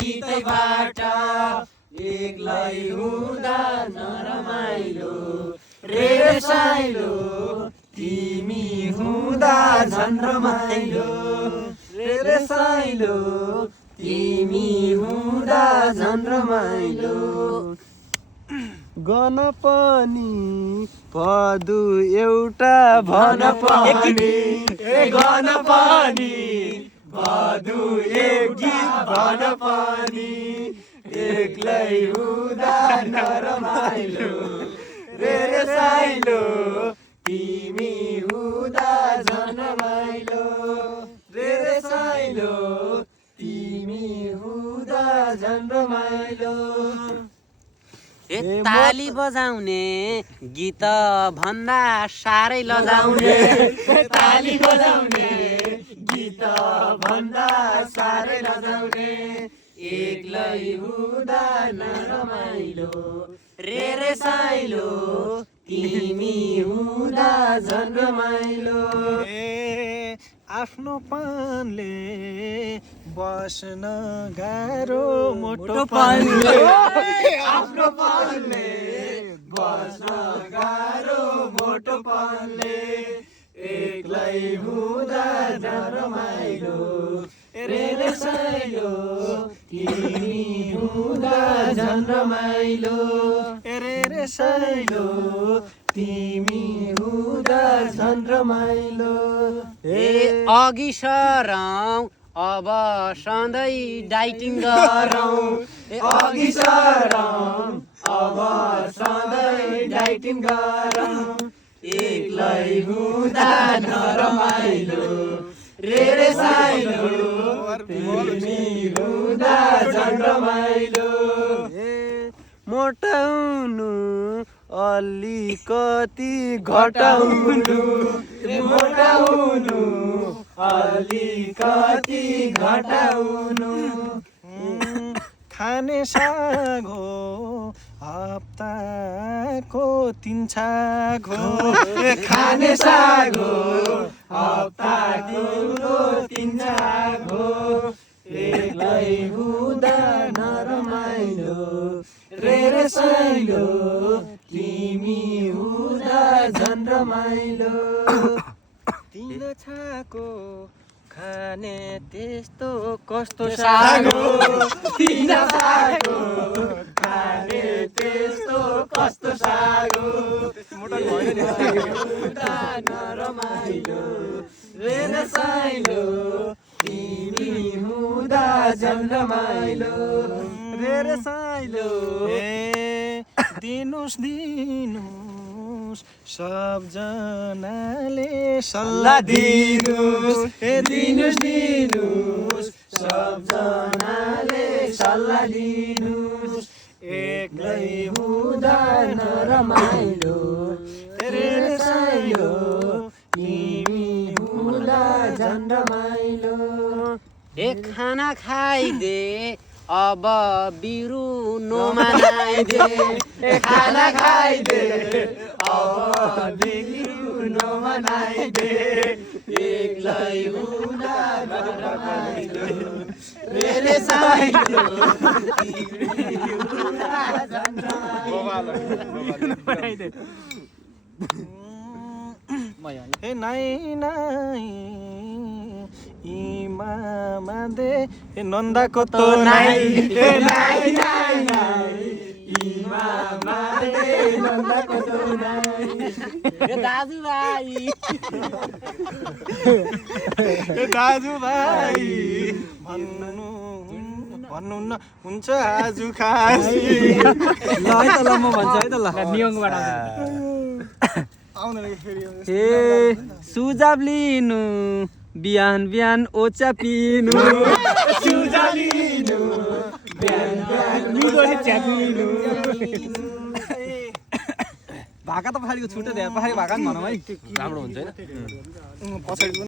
गीतैबाट एक्लै हुँदा नरमाइलो रे साइलो तिमी हुँदा झन् रमाइलो रे साइलो तिमी हुँदा झन् रमाइलो गन पनि पदु एउटा भन पनि गन पनि भदु एक गीत भन पनि एक्लै हुँदा नरमाइलो रे साइलो तिमी हुँदा झन् रमाइलो रे साइलो तिमी हुँदा झन् रमाइलो ताली बजाउने गीत भन्दा साह्रै लजाउने ताली बजाउने गीत भन्दा साह्रै लजाउने एक्लै हुँदा नरमाइलो रे साइलो तिमी हुँदा झन् रमाइलो आफ्नो पानले बस्न गाह्रो मोटो पानले आफ्नो पानले बस्न गाह्रो मोटो पानले एक्लै हुँदा झन् रमाइलो रे साइलो तिमी हुँदा झन् रमाइलो रे साइलो तिमी हुँदा झन् रमाइलो अघि सरौँ अब सधैँ डाइटिङ गरौँ अघि सरौँ अब सधैँ डाइटिङ गरौँ एक्लै हुँदा नरमाइलो रे साइलो तिमी हुँदा झन् रमाइलो मोटाउनु अलिकति घटाउनु मोटाउनु अलिकति घटाउनु खाने साग हो हप्ताको 3 छाक हो खाने साग हो हप्ताको 3 छाक हो एक्लै हुँदा नरमाइलो रे साइलो तिमी हुँदा झन् रमाइलो 3 छाको खाने त्यस्तो कस्तो साग हो 3 छाको खाने त्यस्तो कस्तो साग हो हुँदा नरमाइलो रे साइलो तिमी हुँदा झन् रमाइलो रे साइलो दिनुस् सबजनाले सल्लाह दिनुस् दिनुस् सबजनाले सल्लाह दिनुस् एक्लै हुँदा नरमाइलो रे साइलो तिमी हुँदा झन् रमाइलो खाना खाइदे अब बिरु नमनाइदे खाना खाइदे अब बिरु नमनाइदे एक्लै हुँदा नरमाइलो रे साइलो तिमी हुँदा झन् रमाइलो हे नाइ नाइ इमामा दे हे नन्दाको तो नाइ हे नाइ नाइ नाइ इमामा दे नन्दाको तो नाइ दाजुभाइ दाजुभाइ भन्नु न हुन्छ आज खासी ल है त ल म भन्छु है त ल नियमबाट हे सुझाव लिनु बिहान बिहान ओचा पिनु सुझाव लिनु बिहान बिहान भाका त पछाडिको छुट्टै धेरै पछाडि भाका नि भनौँ है राम्रो हुन्छ हैन पछाडि